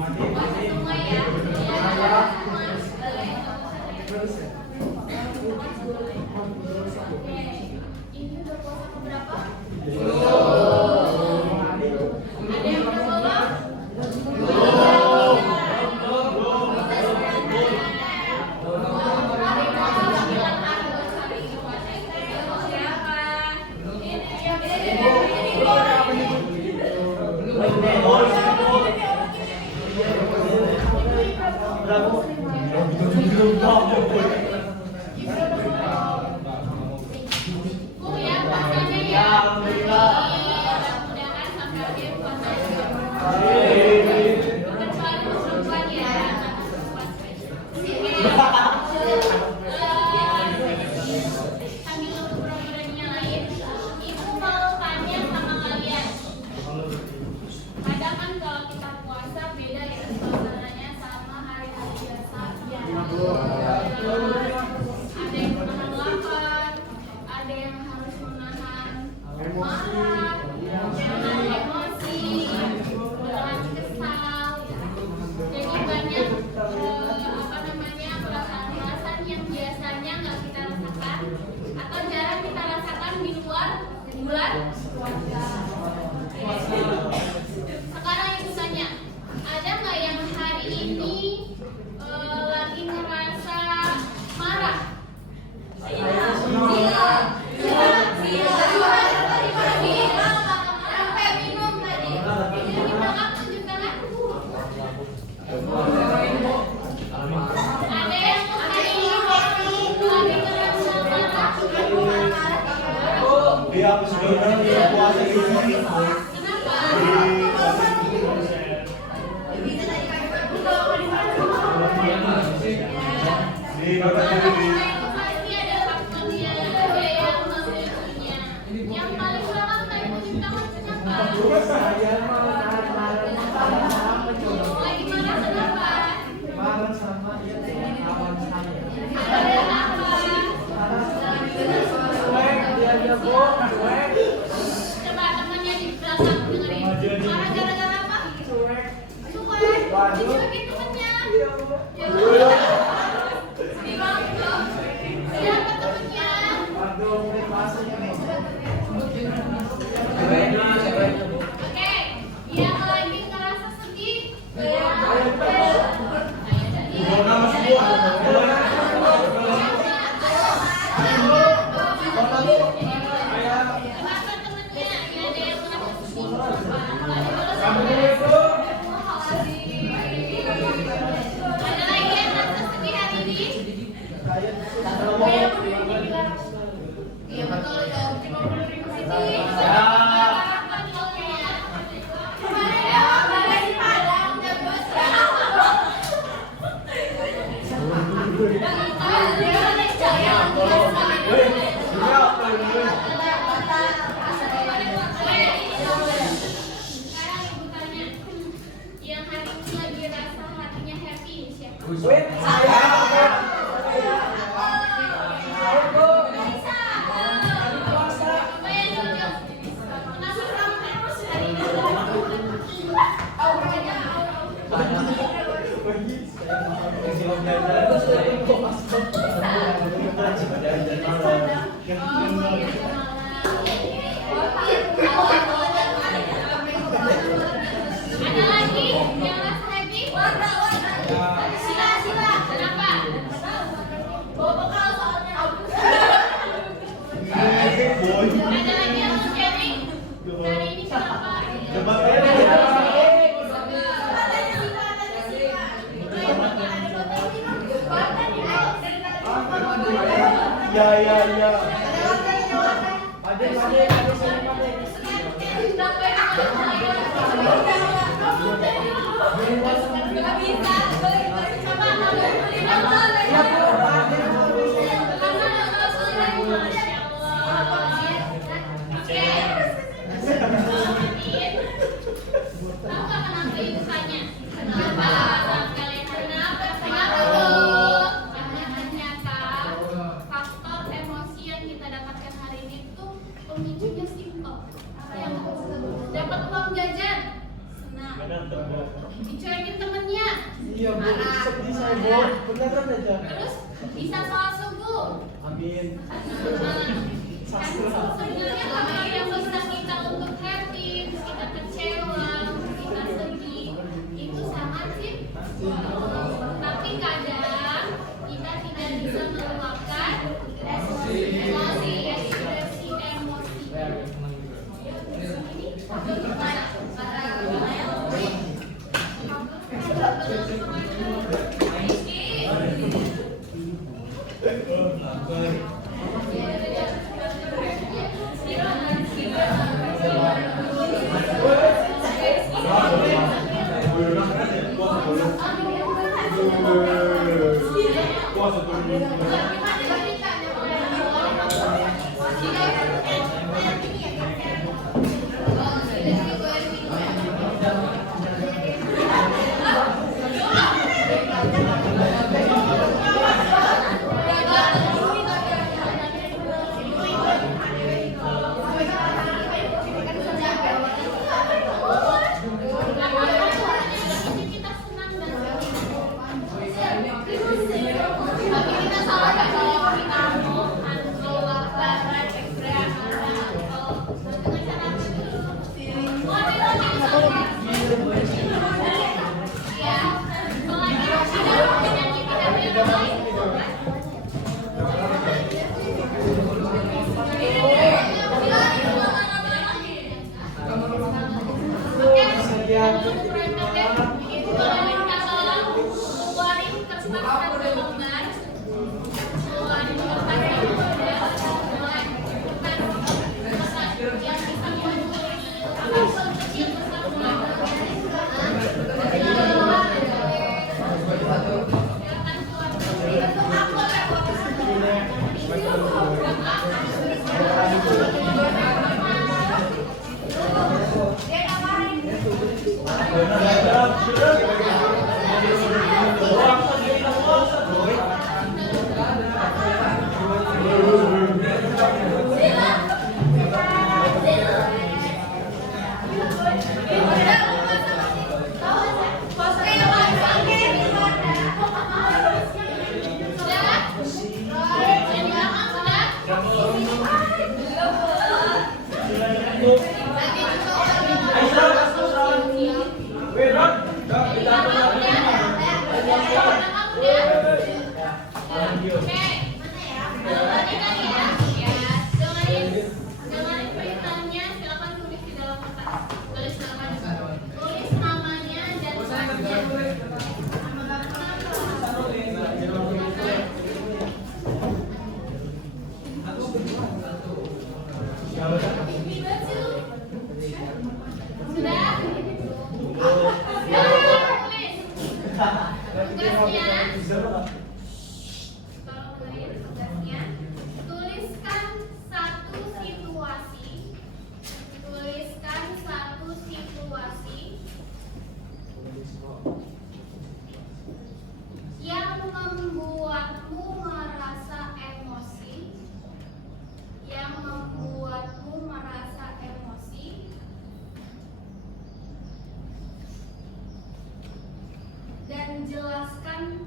Puasa semua ya. Ya, semua. Oke. Ini udah puasa keberapa? Ada yang belum? Sekarang ibu tanya, ada nggak yang hari ini lagi ngerasa marah? Sampai bingung tadi. Ini di belakang tunjukkan. Ada yang hari ini lagi ngerasa marah? Dia sudah puasa ini. Yang paling lama tadi tunjukkan kenapa? Lagi marah kenapa? Marah sama kawan saya. Ada apa? Coba temannya di belakang dengerin. Marah gara-gara apa? Cuek. Dicuekin temennya. Siapa temennya? Oke, yang lagi ngerasa sedih. Iya betul ya, terima Sekarang ibu tanya, yang hari ini lagi rasa hatinya happy siapa? Ada lagi yang rasa happy? Sila, kenapa? Bawa bekal soalnya. Ada lagi yang mau sharing? Hari ini kenapa? dicuekin temennya. Iya bu, sedih saya bu, beneran aja. Terus bisa sholat subuh. Amin. Kan sebenarnya hal yang bisa kita untuk happy, kita kecewa, kita sedih, itu sangat sih. Tapi kadang kita tidak bisa meluapkan emosi, ekspresi emosi. Dan jelaskan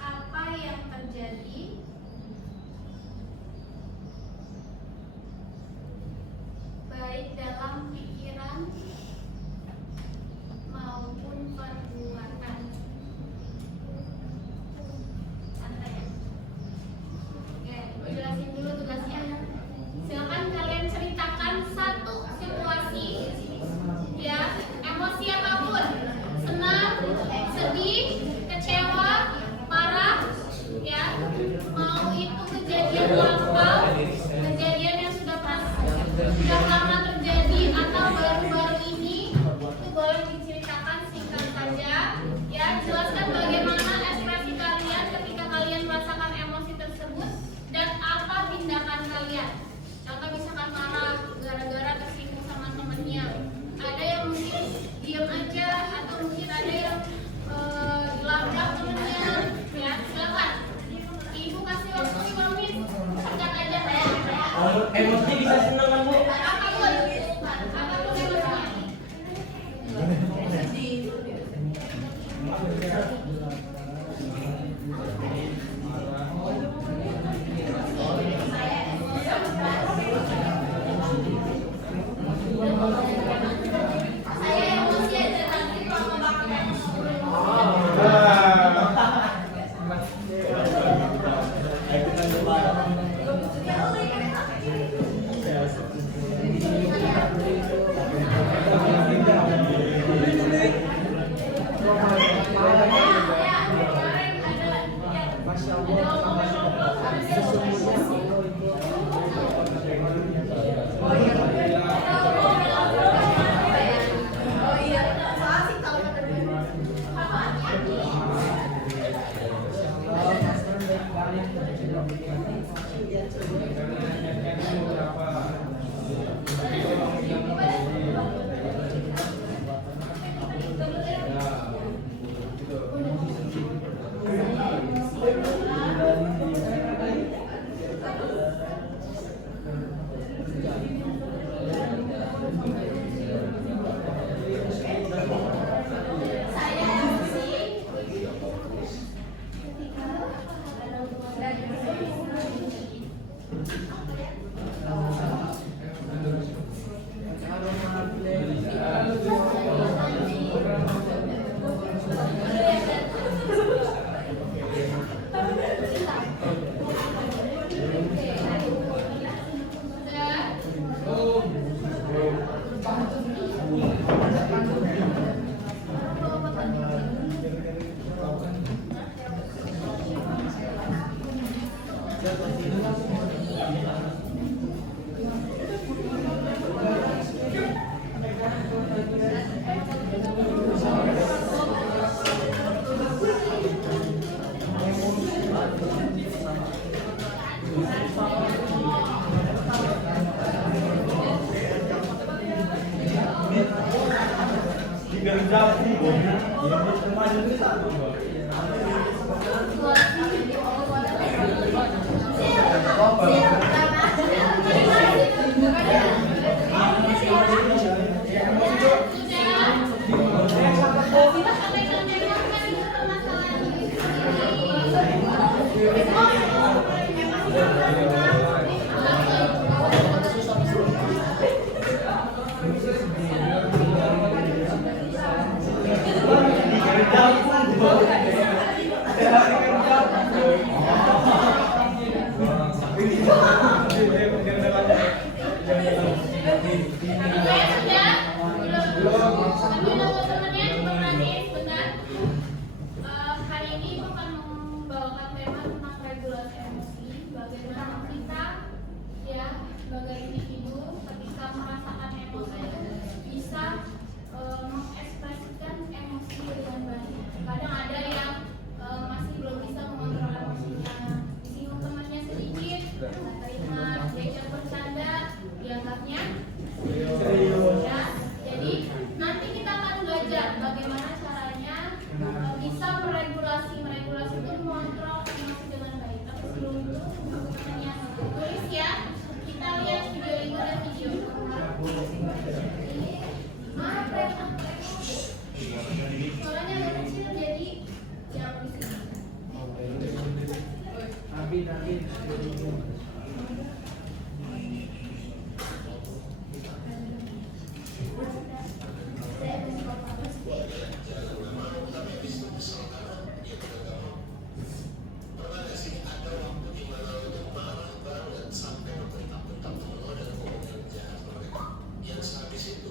apa yang terjadi baik dalam pikiran maupun perbuatan. Santai ya. Oke, jelasin dulu tugasnya. Silakan kalian ceritakan satu situasi ya, emosi apapun. Senang, sedih, kecewa, marah, ya, mau itu kejadian lampau, kejadian yang sudah lama terjadi atau baru-baru ini, itu boleh diceritakan singkat saja, ya, jelaskan bagaimana ekspresi kalian ketika kalian merasakan emosi tersebut dan apa tindakan kalian. Contoh misalkan marah gara-gara tersinggung sama temennya, ada yang mungkin diam aja atau mungkin ada yang gelap-gelap temennya, ya, silakan ibu kasih waktu 5 menit, singkat aja ya. Emosi bisa senang kan bu? Apapun emosinya. biar jauh nih. Ini semuanya itu sama, Bang. Hari ini akan membawakan tema tentang regulasi emosi. Bagaimana kita ya sebagai individu ketika merasakan emosi bisa mengekspresikan emosi dengan baik. Kadang ada yang masih belum bisa mengontrol emosinya, disinggung temannya sedikit, nggak terima diajak bercanda, dianggapnya ya. Jadi nanti kita akan belajar bagaimana caranya bisa meregulasi itu mengontrol emosi dengan baik. Tapi sebelum itu teman-temannya tulis ya. Kita lihat video ini dan video. Maaf ya. Suaranya agak kecil jadi jauh di sini. Yang sehabis itu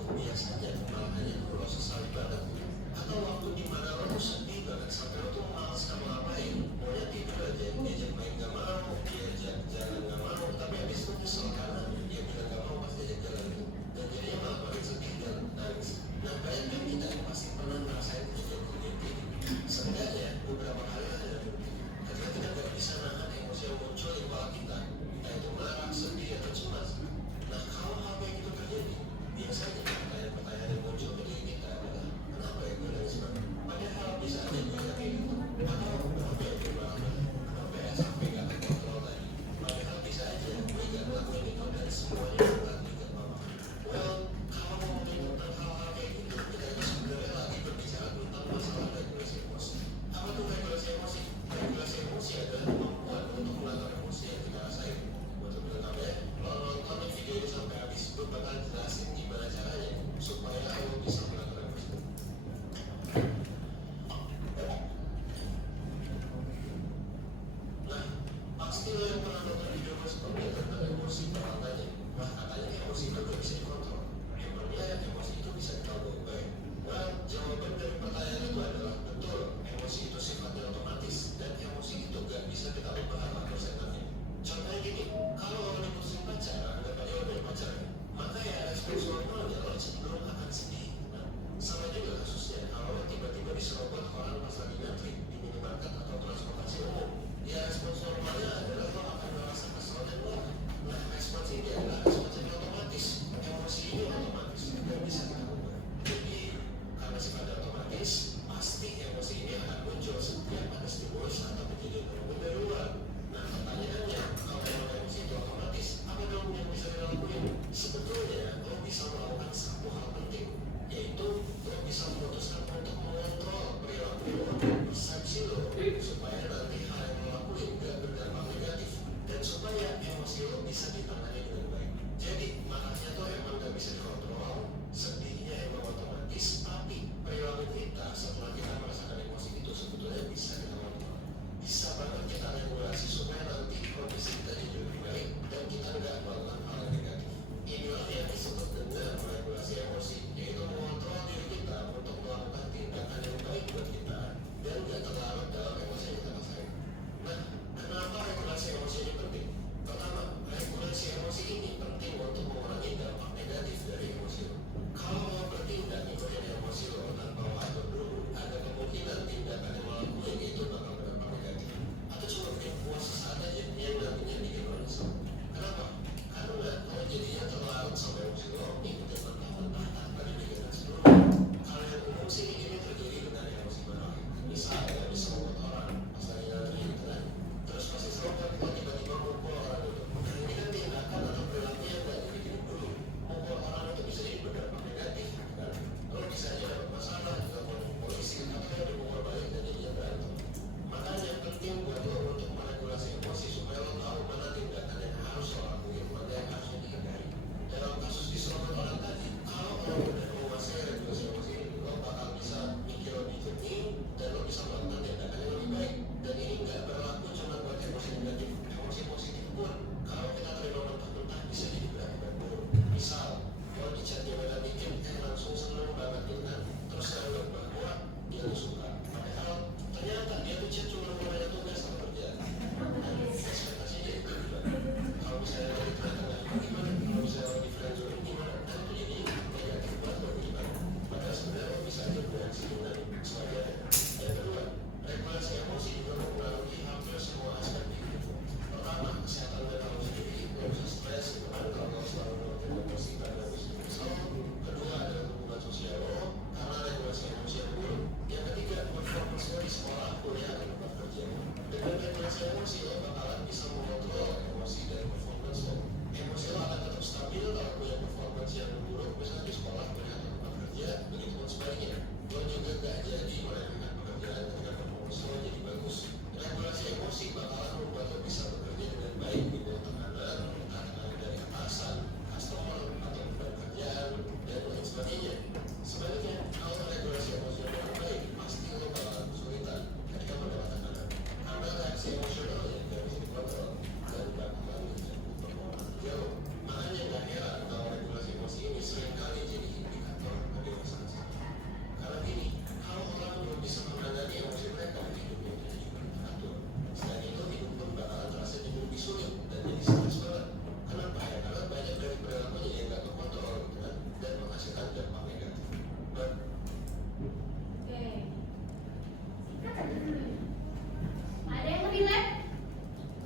Ada yang relate?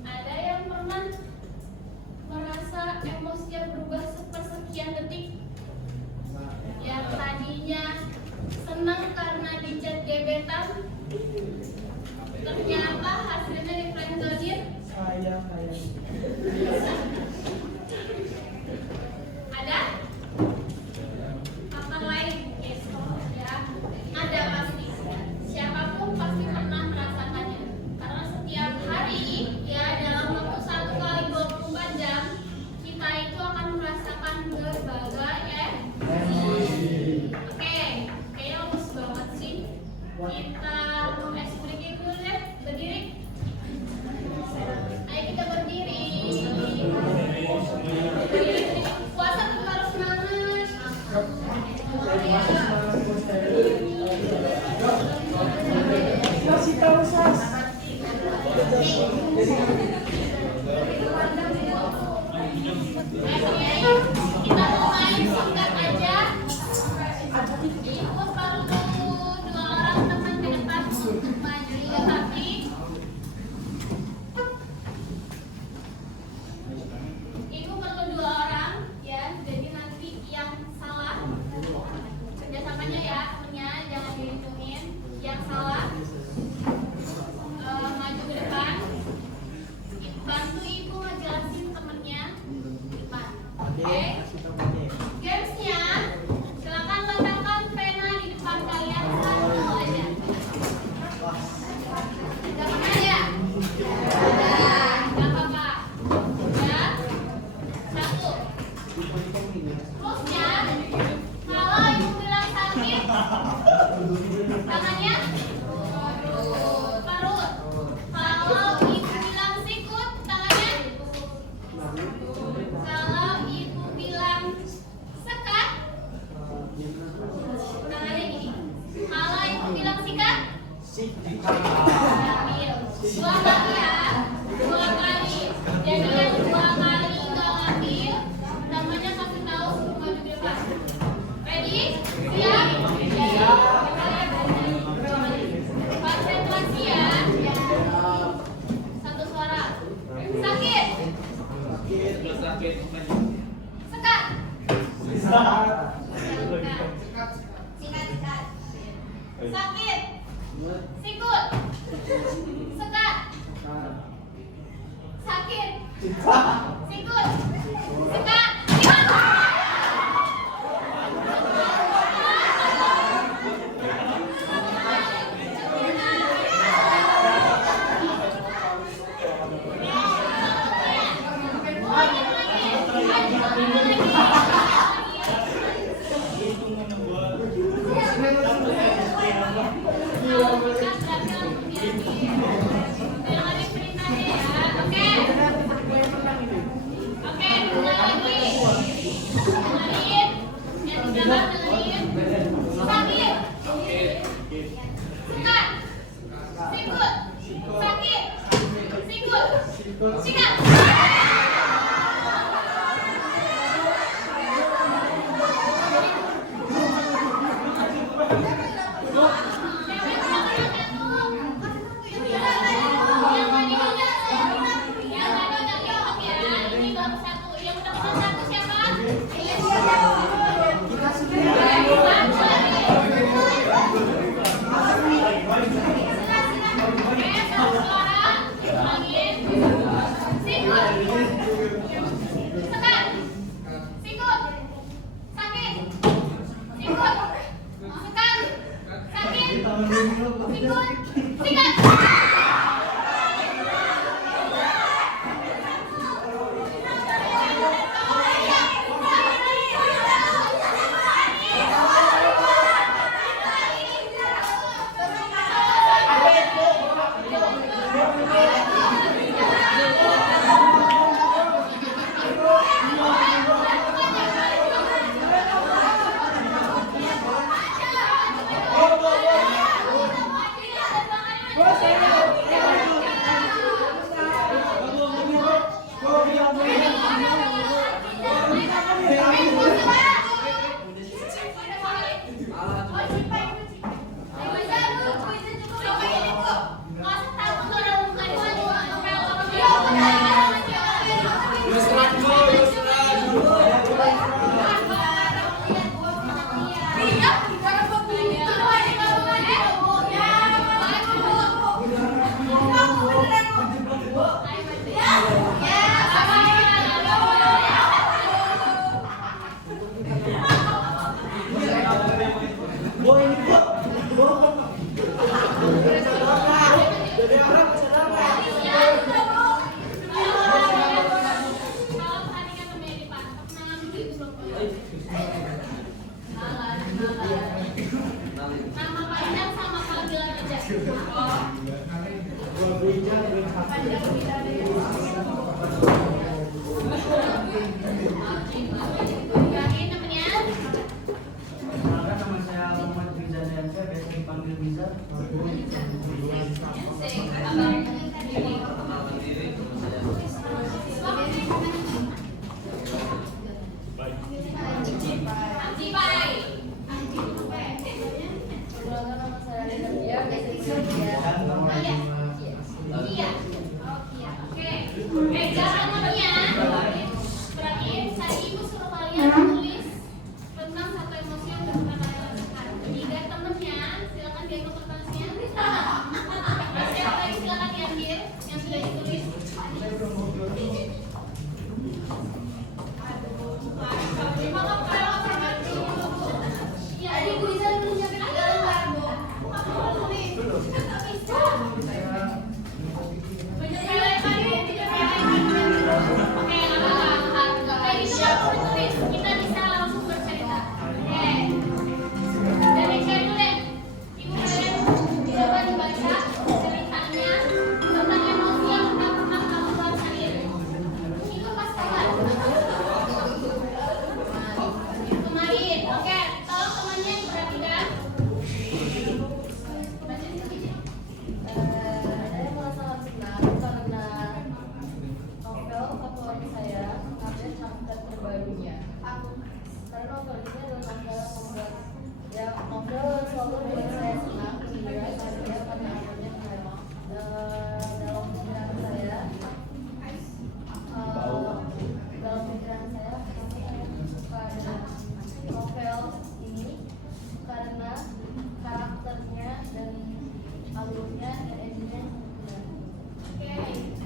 Ada yang pernah merasa emosinya berubah sepersekian detik? Yang tadinya senang karena dicat gebetan, ternyata hasilnya di friendzone. Ada? Apa lain? Yes, ya. Ada pasti. Siapapun pasti pernah merasakannya. Karena setiap hari, ya dalam waktu 1 kali 24 jam, kita itu akan merasakan berbagai Oke, kayaknya lemes banget sih. Kita eksplikin dulu deh, berdiri. Ayo kita berdiri. Puasa tuh harus semangat. Kasih tahu Sas. Kita mulai singkat aja. Ikut baru 2 orang teman ke depan maju lihat hati. Ibu perlu 2 orang ya, jadi nanti yang salah kerjasamanya ya, temennya jangan dihitungin. Yang salah maju ke depan, bantu ibu ngejelasin temennya di depan. Oke? Gamesnya, silakan letakkan pena di depan kalian 1 aja. Gak apa-apa ya? Gak apa-apa. Ya, 1. Terusnya, kalau ibu bilang sakit, tangannya parut. Kalau ibu bilang sikut, tangannya. Kalau ibu bilang sekat, tangannya gini. Kalau ibu bilang sikat, ambil. 2 kali ya, 2 kali. Jadi yang 2 kali nggak ambil, namanya kasih tahu suruh maju di depan. Ready? Siap? Konsentrasi ya. 1 suara. Sakit. Sekat. Sikat. Sakit. Sikut. Sekat. Sakit. Sikut. Sekat. Sekat. Nama panjang sama panggilan aja. Yakin namanya? Nama saya Muhammad Rizal dan saya biasa dipanggil Rizal.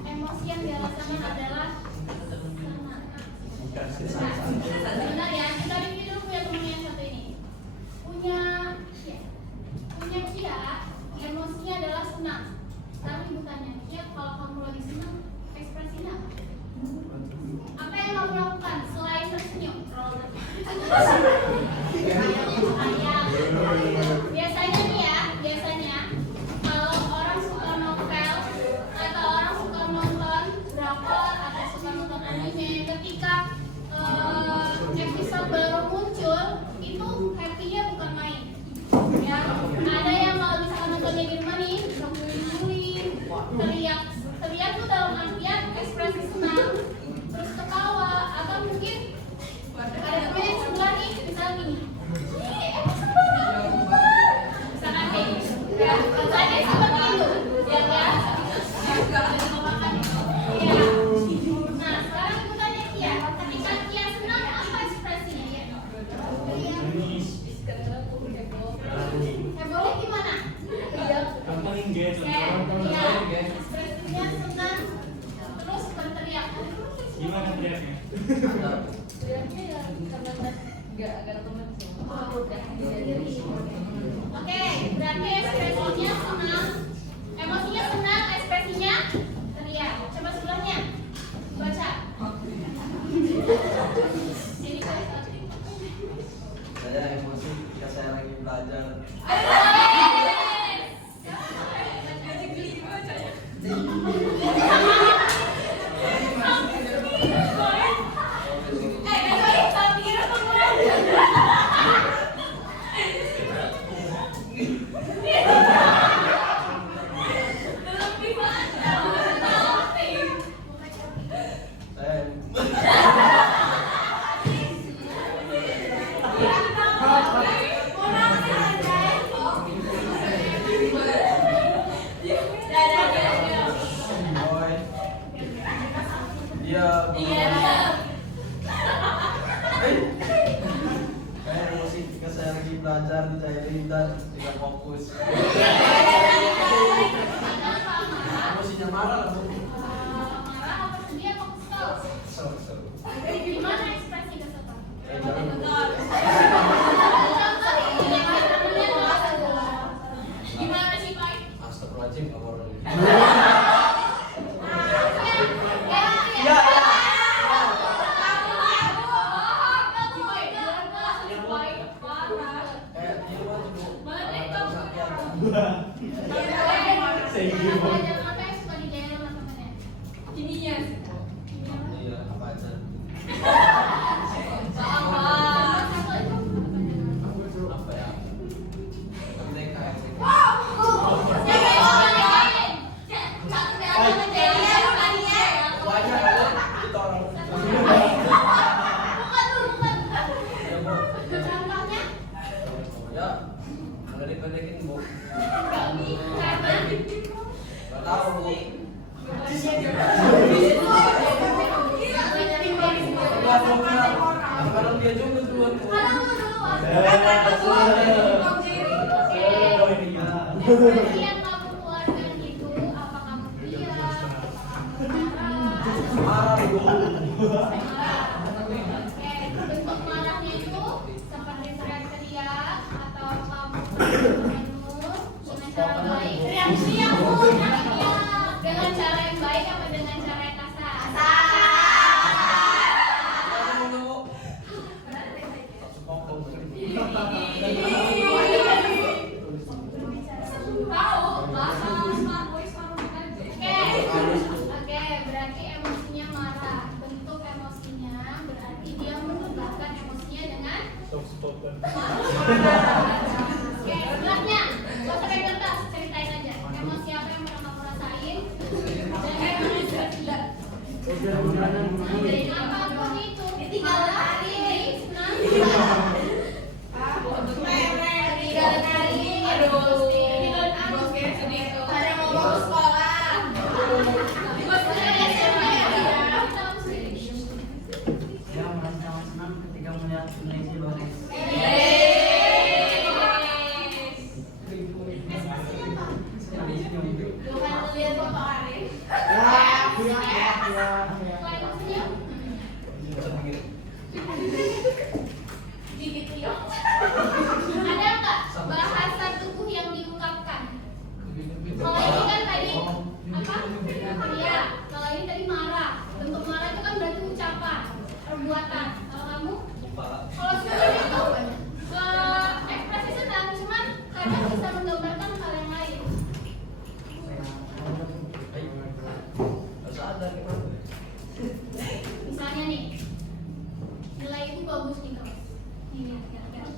Emosi yang dirasakan adalah benar ya, kita review dulu punya temen yang satu ini. Punya Kia, emosinya adalah senang. Tapi bukannya Kia, kalau kamu lagi senang, ekspresinya apa yang kamu lakukan selain tersenyum? Biasanya nih ya, kalau orang suka novel atau orang suka nonton drakor atau suka nonton anime, ketika episode baru muncul itu happy-nya bukan main. Ya, ada yang kalau misalkan nontonnya di rumah nih, guling-guling, teriak tuh dalam artian ekspresi senang, terus ketawa, atau mungkin ada temen yang sebelah nih, misalnya gini, misalkan kayak gitu, ya, katanya seperti itu, ya kan? Ya. Nah, sekarang ibu tanya Kia, ketika Kia senang apa ekspresinya? Hebohnya gimana? Ya, ekspresinya senang, terus berteriak. Gimana teriaknya? Teriaknya ya karena nggak temen sih. Oke, berarti pelajar. Kayak emosi ketika saya lagi belajar dicairin dan tidak fokus. Emosinya marah langsung. Marah apa sedih atau kesel? Kesel. Gimana ekspresi kesel? Jangan. Gimana sih, Pak? Astagfirullahaladzim, kamu orang ini. Kayak di luar tuh. Iya, apa aja. Apa ya? MTK. Banyak ada kita orang. Ya, Bu. Ya, pendek-pendekin, Bu. Gak tahu, Bu. Kalau dia juga duluan, Bu. Kalian kamu keluarga itu apa kamu diam, Marah, Bu. Oke, bentuk marahnya itu seperti teriak-teriak atau kamu menurut dengan cara baik. Reaksi yang dengan cara yang baik apa dengan cara yang kasar? Oke, berarti emosinya marah. Bentuk emosinya berarti dia menunjukkan emosinya dengan Oke, sebelahnya, gak usah kayak kertas, ceritain aja. Emosi apa yang pernah kamu rasain? Dan apapun itu, ditinggal lari, Saya merasa senang ketika melihat Indonesia lolos. Ada nggak bahasa tubuh yang diungkapkan? Kalau ini kan tadi apa? Iya. Kalau ini tadi marah. Bentuk marah itu kan berarti ucapan, perbuatan. Kalau kamu? Kalau seperti itu ekspresi senang, cuman kadang bisa menggambarkan hal yang lain. Misalnya nih, nilai itu bagus nih kamu. Ini lihat,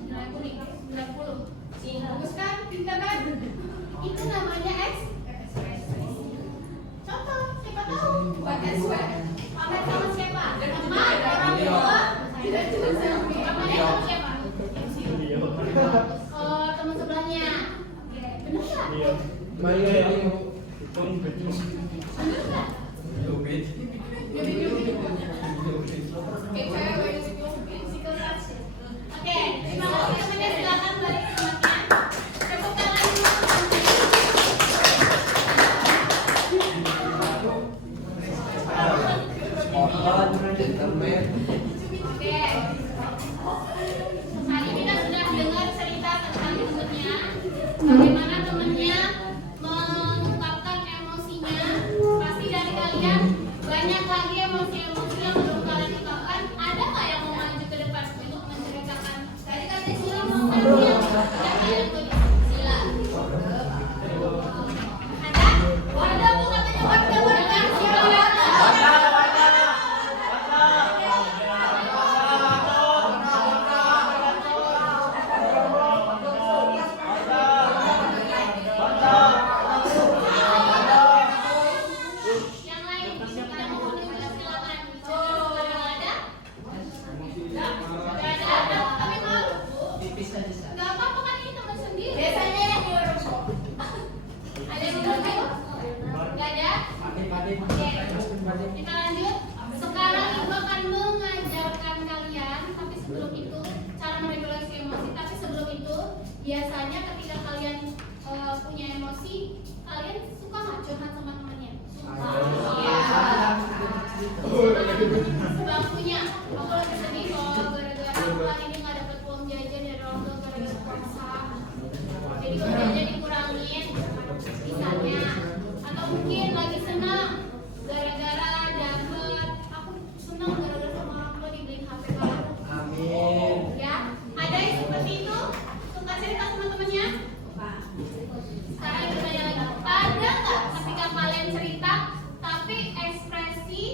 nilai aku nih 90. Bagus kan? Pintar kan? Itu namanya ekspresi. Contoh, siapa tahu? Pamer sama siapa? Sama orang tua. Namanya kamu siapa? Oh, teman sebelahnya. Oke, benar nggak? Benar nggak? Oke, terima kasih teman-teman. Silakan balik ke tempatnya. Tepuk tangan dulu. Oke. Hari ini kita sudah dengar cerita tentang temennya, bagaimana temennya mengungkapkan emosinya. Pasti dari kalian banyak lagi emosi-emosi yang belum kalian ungkapkan. Ada yang sila. Ada? Warda bu katanya warda. Siapa warda? Yang lain tidak mau menulis silakan. Ada? Nggak ada. Tapi malu. Tipis aja sih. Nggak apa-apa kan ini teman sendiri. Biasanya yang nyuruh kok. Ada yang menulis? Nggak ada? Pade. Oke. Kita lanjut. Sekarang ibu akan mengajarkan kalian, tapi sebelum itu cara meregulasi emosi. Tapi sebelum itu biasanya ketika kalian punya emosi, kalian suka nggak curhat sama temannya? Suka. Iya. Sebangkunya, aku lagi sedih kok gara-gara aku hari ini nggak dapet uang jajan dari orang tua gara-gara puasa. Jadi uang jajan dikurangin, misalnya. Atau mungkin lagi senang gara-gara dapet, aku senang gara-gara sama orang tua dibeliin HP baru. Amin. Ya, ada yang seperti itu? Suka cerita sama temennya? Sekarang ibu tanya lagi, ada nggak ketika kalian cerita, tapi ekspresi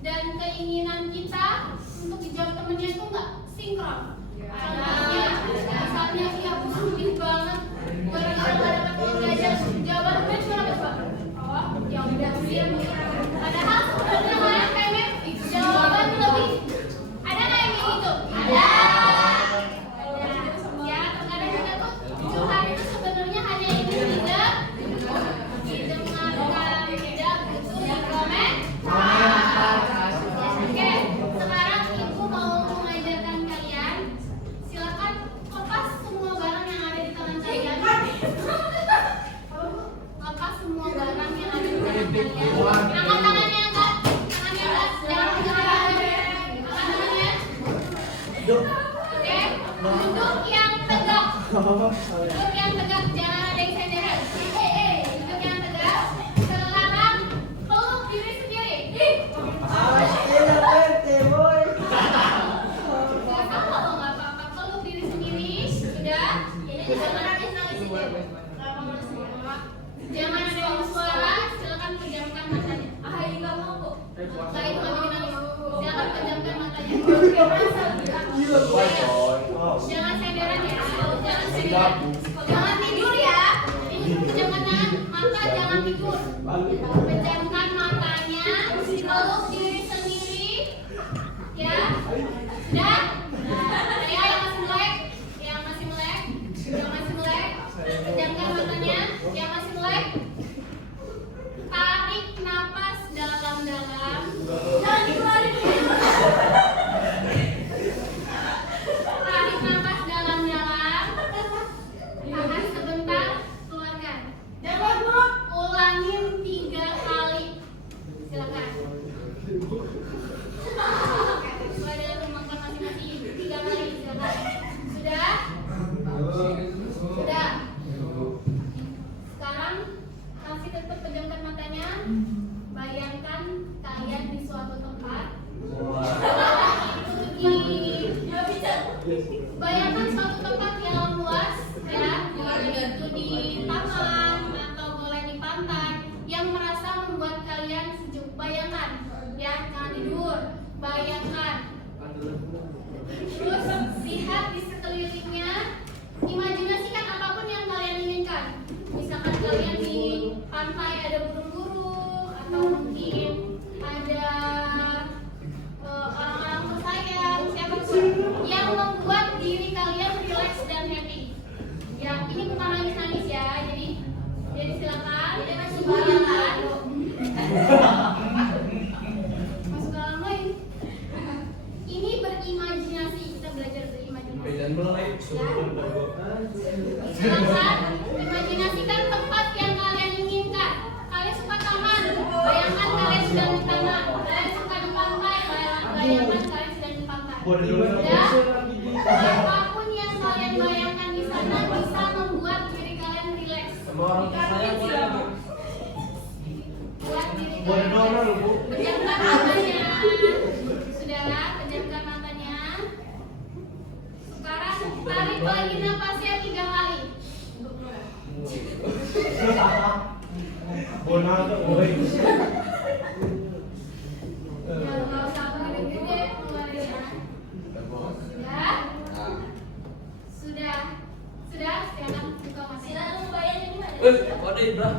dan keinginan kita untuk dijawab temennya itu nggak sinkron? Contohnya, misalnya, iya aku sedih banget gara-gara nggak dapat uang jajan. Jawaban gue cuma apa? Oh, ya udah sih. Padahal sebenarnya kalian pengen jawaban lebih. Ada nggak yang kayak gitu? Ada. Ya, terkadang kita tuh curhat itu sebenarnya hanya ingin tidak didengarkan, tidak butuh dikomen. Oke, sekarang ibu mau mengajarkan kalian. Silakan lepas semua barang yang ada di tangan kalian. Lepas semua barang yang ada di tangan kalian. Angkat tangannya, angkat. Tangannya angkat. Jangan pegang tangannya. Angkat tangannya. Oke, duduk yang tegak. Duduk yang tegak, jangan ada yang senderan. Duduk yang tegak. Sekarang peluk diri sendiri. Gak apa-apa, nggak apa-apa. Peluk diri sendiri. Sudah. Jangan nangis-nangis aja. Jangan ada yang suara. Silakan pejamkan matanya. Nggak mau kok. Nggak, itu nggak bikin nangis. Silakan pejamkan matanya. Jangan senderan ya. Jangan senderan. Jangan tidur ya. Ini pejamkan mata, jangan tidur. Pejamkan matanya. Peluk diri sendiri. Ya. Sudah. Saya yang masih melek. Yang masih melek. Yang masih melek. Pejamkan matanya. Yang masih melek. Tarik napas dalam-dalam. Jangan dikeluarin. Tarik napas dalam-dalam. Tahan sebentar, keluarkan. Ulangin 3 kali. Silakan. Sesuai dengan kemampuan masing-masing. 3 kali, silakan. Sudah? Sudah. Sekarang masih tetap pejamkan matanya. Bayangkan kalian di suatu tempat. Bayangkan suatu tempat yang luas, ya, boleh itu di taman atau boleh di pantai, yang merasa membuat kalian sejuk. Bayangkan, ya, jangan tidur. Bayangkan. Terus lihat di sekelilingnya. Imajinasikan apapun yang kalian inginkan. Misalkan kalian di pantai ada burung-burung, atau mungkin ada orang-orang tersayang, siapapun yang membuat diri kalian relax dan happy. Ya, ini bukan nangis-nangis ya, jadi silakan. Bayangkan. Masuk dalam lagi. Ini berimajinasi, kita belajar berimajinasi. Silakan imajinasikan tempat yang kalian inginkan. Kalian suka taman, bayangkan kalian sedang di taman. Kalian suka di pantai, bayangkan kalian sedang di pantai. Ya, apapun yang kalian bayangkan di sana bisa membuat diri kalian rileks. Buat diri kalian. Pejamkan matanya. Sudah, pejamkan matanya. Sekarang tarik lagi napasnya 3 kali. Ronaldo, woi. Ya, nggak usah gede-gede, keluarin ya. Sudah? Sudah? Sudah? Silakan buka mata. Silakan bayarnya gimana? Kode udah.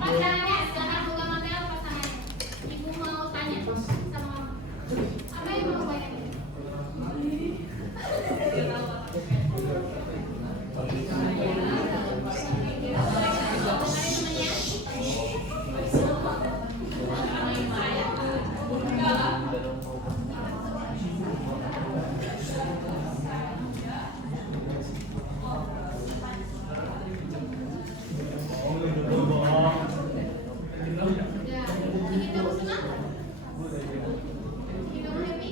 Pasangannya, silakan buka mata pasangannya. Ibu mau tanya sama mama. Apa yang mau bayangin? Ya, bikin kamu senang? Bikin kamu happy?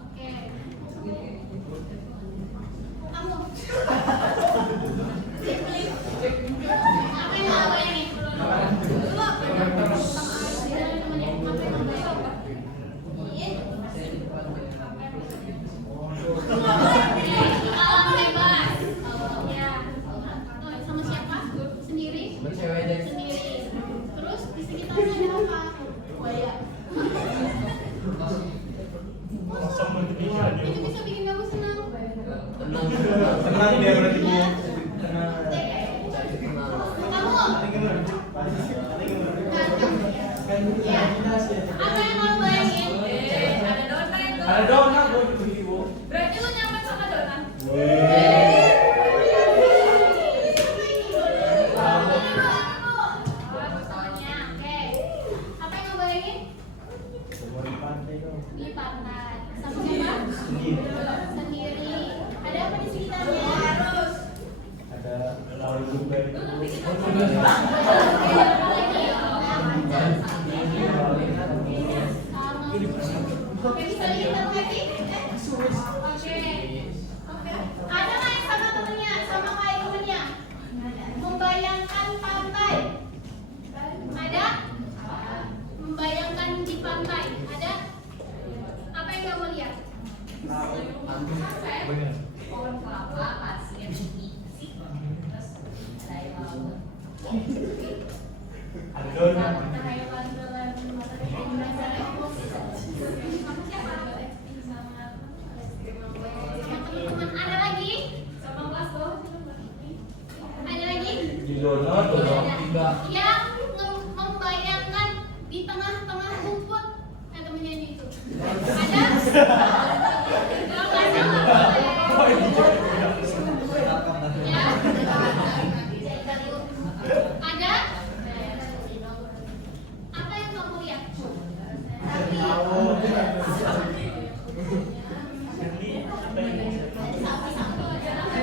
Oke. Kamu? Apa yang mau bayangin? Dulu apa? Sama Asia namanya. Apa yang mau bayangin? Alam bebas. Ya. Sama siapa? Sendiri? Bercewek deh. Sendiri. Terus di sekitarnya ada apa? Buaya. Kosong Indonesia dia. Itu bisa bikin kamu senang. Tenang. Tenang dia berarti Bu. Kamu? Ya. Apa yang kamu bayangin? Ada Dona itu. Ada donat Bu di Bu. Berarti lu nyaman sama Dona? Apa yang kamu bayangin? Di pantai. Sama siapa? Sendiri. Ada apa di sekitarnya? Ada lawan juga di Oke, bisa bikin kamu happy? Oke. Ada nggak yang sama temennya, sama kayak temennya? Membayangkan pantai. Ada? Membayangkan di pantai. Ada? Apa yang kamu lihat? Bener. Pohon kelapa, pasir, isi, terus ada air laut. Ada donat. Cahaya pantulan matahari. Sama siapa? Sama Sama teman-teman. Ada lagi? sama kelas bawah. Ada lagi? Di donat, donat tiga. Yang membayangkan di tengah-tengah rumput temennya ini itu. Ada? Kalau nggak salah boleh. Ya. Ada? Apa yang kamu lihat? Sapi-sapi ada apa?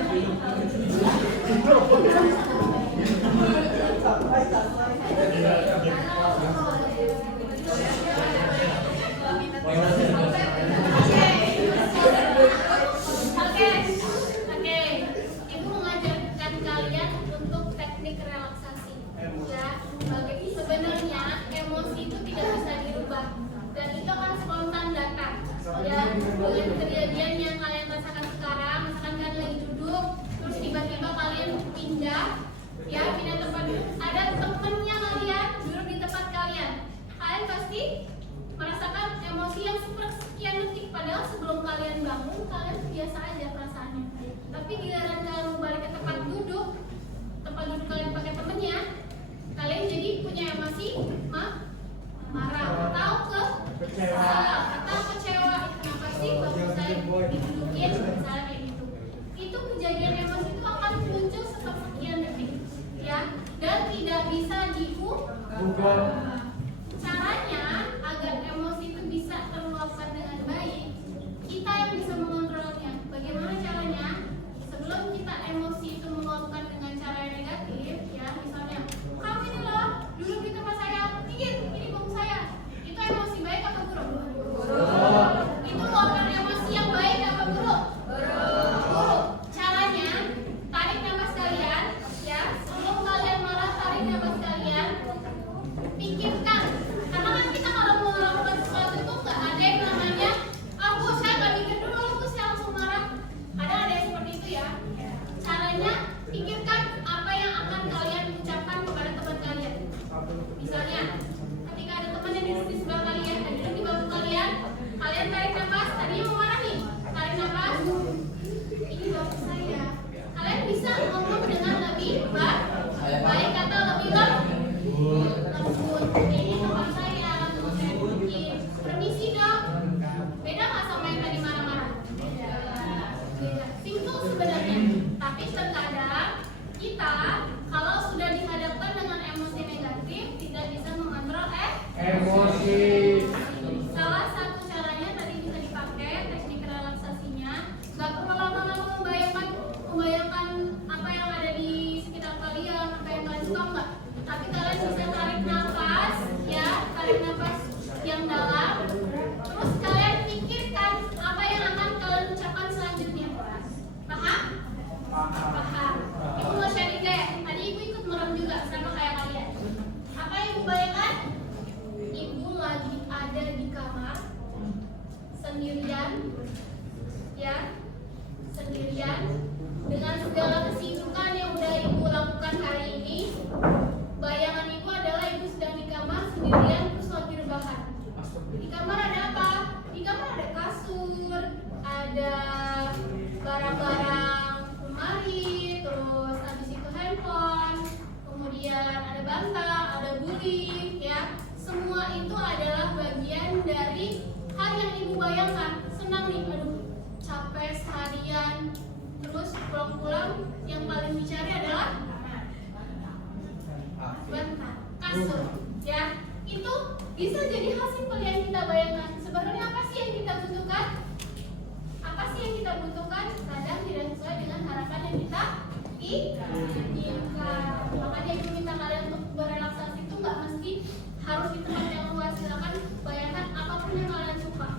Oke. ini bapak saya. Kalian bisa ngomong dengan lebih baik atau lebih lembut. Ini tempat saya, mau saya dudukin. Permisi dong. Beda nggak sama yang tadi marah-marah? Beda. Simple sebenarnya. Tapi terkadang kita kalau sudah dihadapkan dengan emosi negatif tidak bisa mengontrol Emosi. Salah satu caranya tadi bisa dipakai teknik relaksasinya. Gak perlu lama-lama membayangkan apa yang ada di sekitar kalian, apa yang kalian suka enggak. Tapi kalian bisa tarik nafas, ya, tarik nafas yang dalam. Terus kalian pikirkan apa yang akan kalian ucapkan selanjutnya. Paham? Paham. Ibu mau sharing deh. Tadi ibu ikut merem juga sama kayak kalian. Apa yang ibu bayangkan? Ibu lagi ada di kamar sendirian, ya, sendirian dengan segala kesibukan yang udah ibu lakukan hari ini. Bayangan ibu adalah ibu sedang di kamar sendirian terus lagi rebahan. Di kamar ada apa? Di kamar ada kasur, ada barang-barang lemari, terus habis itu handphone, kemudian ada bantal, ada guling, ya. Semua itu adalah bagian dari hal yang ibu bayangkan. Senang nih, aduh, capek seharian. Terus pulang-pulang yang paling dicari adalah bantal, kasur, ya. Itu bisa jadi hal simpel yang kita bayangkan. Sebenarnya apa sih yang kita butuhkan? Apa sih yang kita butuhkan? Kadang tidak sesuai dengan harapan yang kita inginkan. Makanya ibu minta kalian untuk berrelaksasi itu nggak mesti harus di tempat yang luas. Silakan bayangkan apapun yang kalian suka,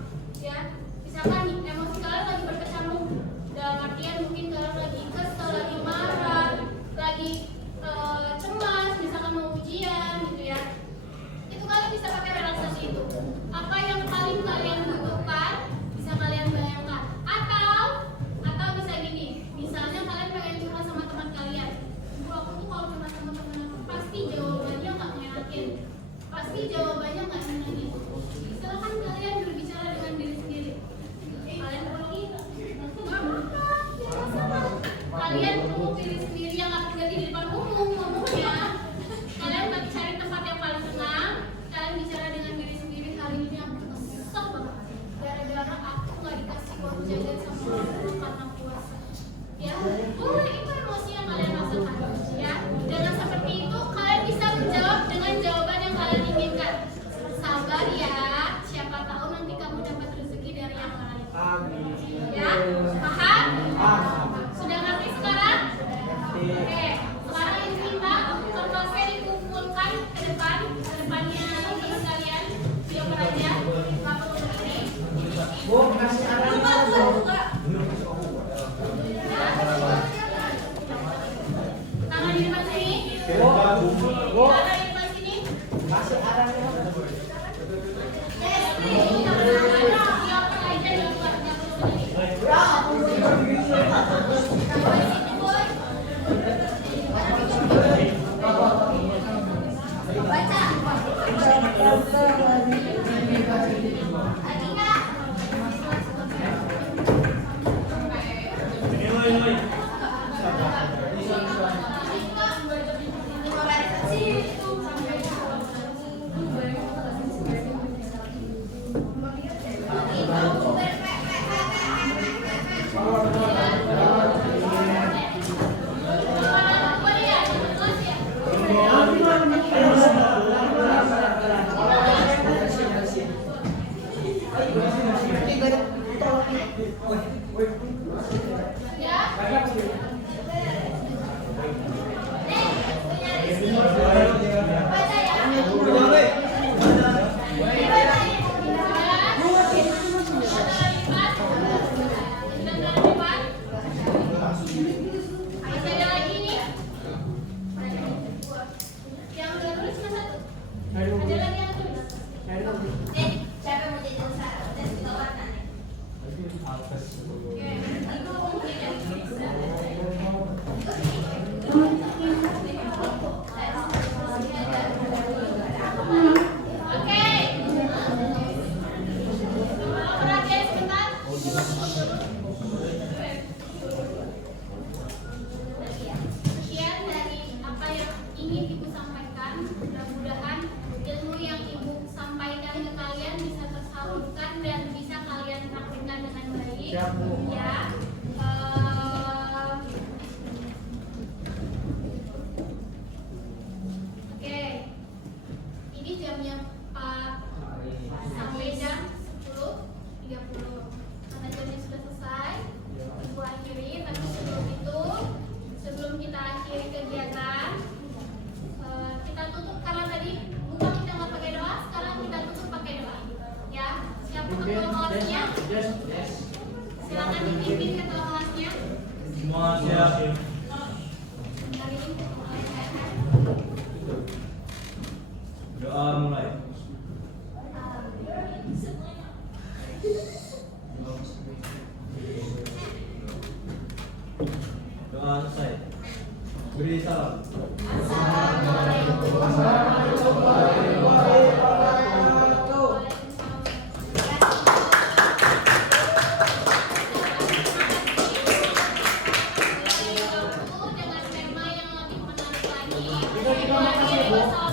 ya. Misalkan nih emosi kalian lagi berkecamuk, dalam artian mungkin kalian lagi kesel, lagi marah, lagi cemas, misalkan mau ujian gitu ya. Itu kalian bisa pakai relaksasi itu. Apa yang paling kalian butuhkan bisa kalian bayangkan. Atau bisa gini, misalnya kalian pengen curhat sama teman kalian. Ibu, aku tuh kalau curhat sama teman aku pasti jawabannya nggak ngenakin, pasti jawabannya nggak nyenengin. Silakan kalian berbicara dengan diri sendiri. Kalian pergi, nggak apa-apa, ya masalah. Kalian mau pilih sendiri yang nggak terjadi di depan umum ngomongnya. Kalian cari tempat yang paling tenang. Kalian bicara dengan diri sendiri, hari ini aku kesel banget gara-gara aku nggak dikasih uang jajan sama orang karena puasa. Ya, boleh, itu emosi yang kalian rasakan. Ya, dengan seperti itu kalian bisa menjawab dengan jawaban yang kalian inginkan. Sabar ya, siapa tahu nanti kamu dapat rezeki dari yang lain. Ya, paham? Sudah ngerti sekarang? Oke, sekarang ibu minta kertasnya dikumpulkan ke depannya teman kalian. Siapa aja? Kamu begini. Bu, kasih arahnya. Tangan di depan sini. Bu, Tangan di depan sini. kasih arahnya. Siapa aja yang buat kamu begini. Semua siap. Doa mulai. Doa selesai. Beri salam. Dengan tema yang lebih menarik lagi.